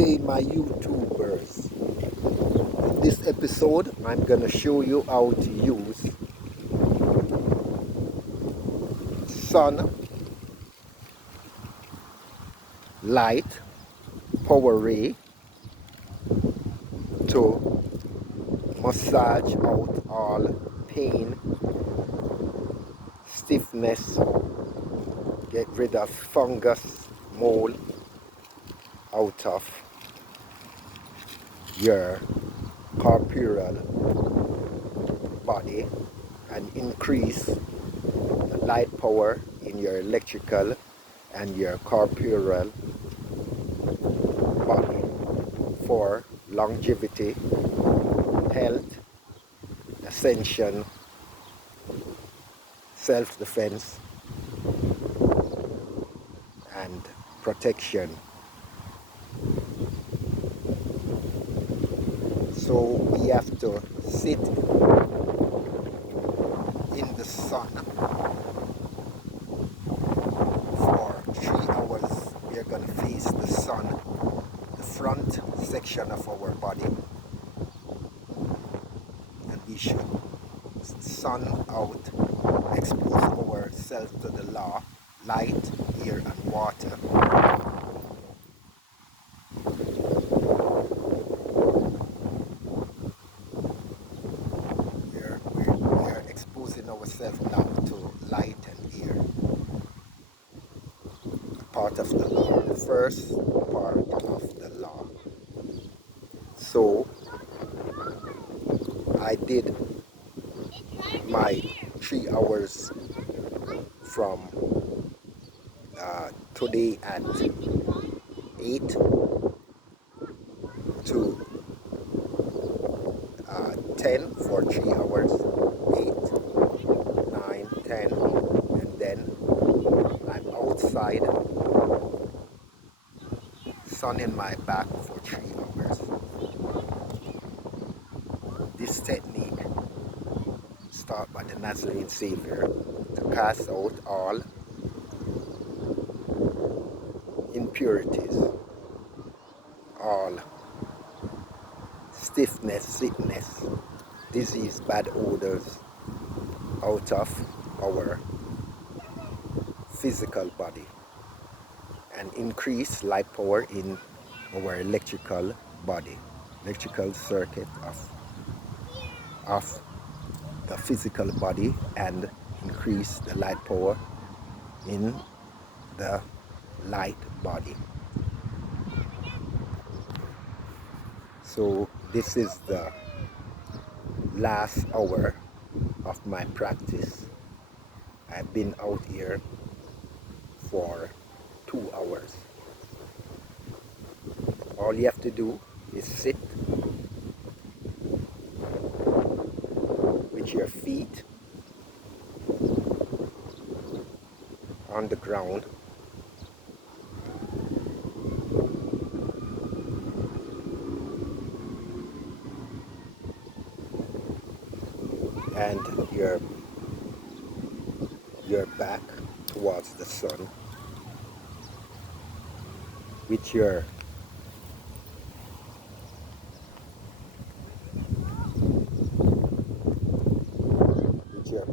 day, my YouTubers. In this episode, I'm going to show you how to use sun light power ray to massage out all pain, stiffness, get rid of fungus, mold out of your corporeal body and increase the light power in your electrical and your corporeal body for longevity, health, ascension, self-defense, and protection. So we have to sit in the sun for 3 hours. We are going to face the sun, the front section of our body, and we should sun out, expose ourselves to the law, light, air and water. We are exposing ourselves now to light and air, a part of the law, the first part of the law. So I did my 3 hours from today at 8 to 10 for 3 hours, 8, 9, 10, and then I'm outside, sun in my back for 3 hours. This technique start by the Nazarene Savior to cast out all impurities, all stiffness, sickness, disease, bad odors out of our physical body and increase light power in our electrical body, electrical circuit of the physical body, and increase the light power in the light body. So this is the last hour of my practice. I've been out here for 2 hours. All you have to do is sit with your feet on the ground and your back towards the sun, with your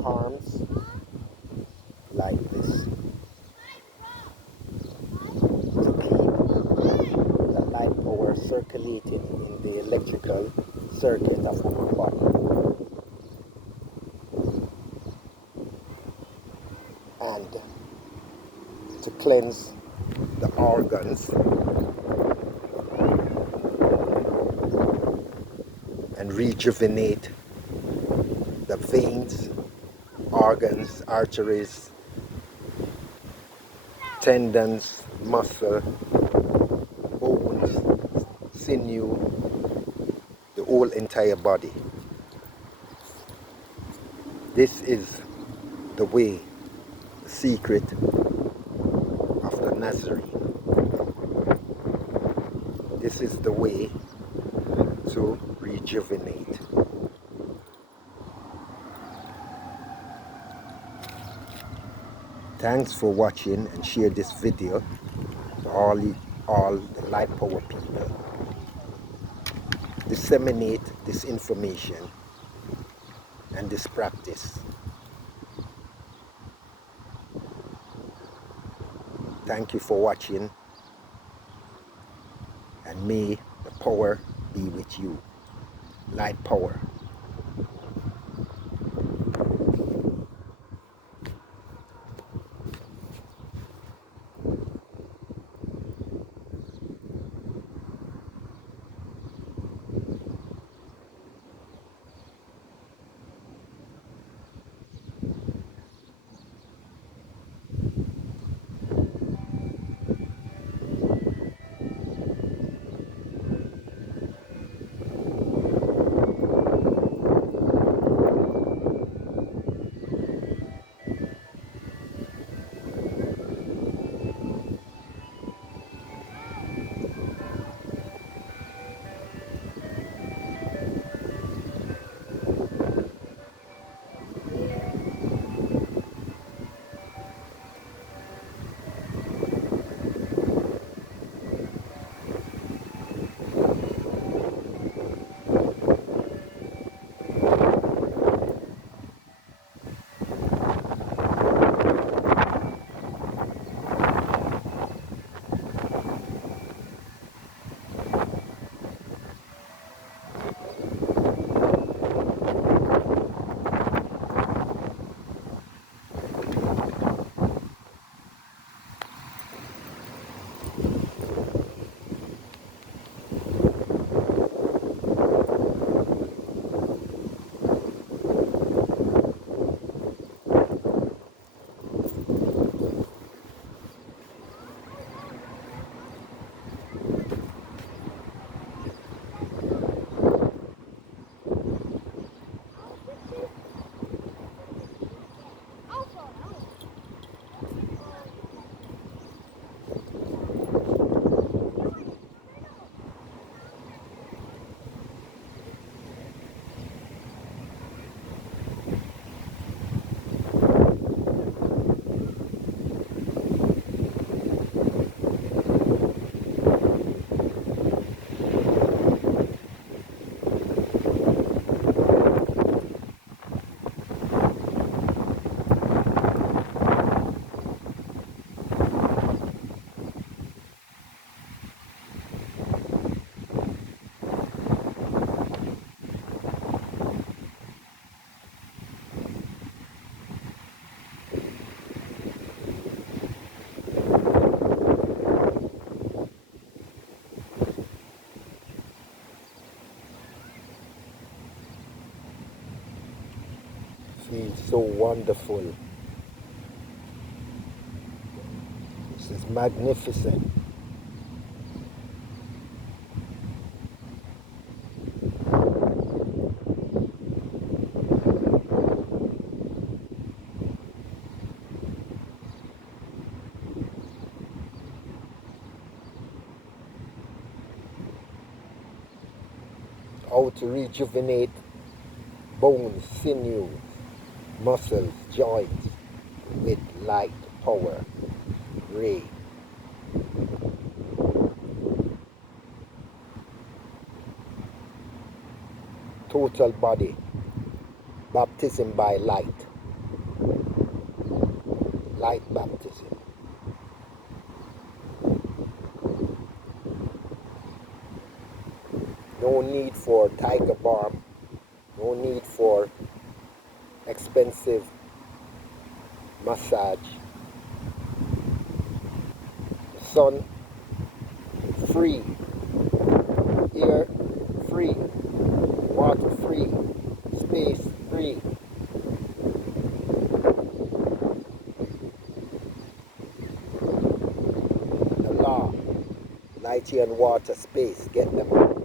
palms like this to keep the light power circulating in the electrical circuit of our body, and to cleanse the organs and rejuvenate the veins, organs, arteries, tendons, muscle, bones, sinew, the whole entire body. This is the way, the secret of the Nazarene. This is the way to rejuvenate. Thanks for watching, and share this video to all all the light power people disseminate this information and this practice. Thank you for watching, and may the power be with you. Light power. Feels so wonderful. This is magnificent. How to rejuvenate bones, sinews, muscles, joints with light power ray. Total body baptism by light. Light baptism. No need for tiger balm. No need for expensive massage. Sun free. Air free. Water free. Space free. The law. Light and water, space. Get them out.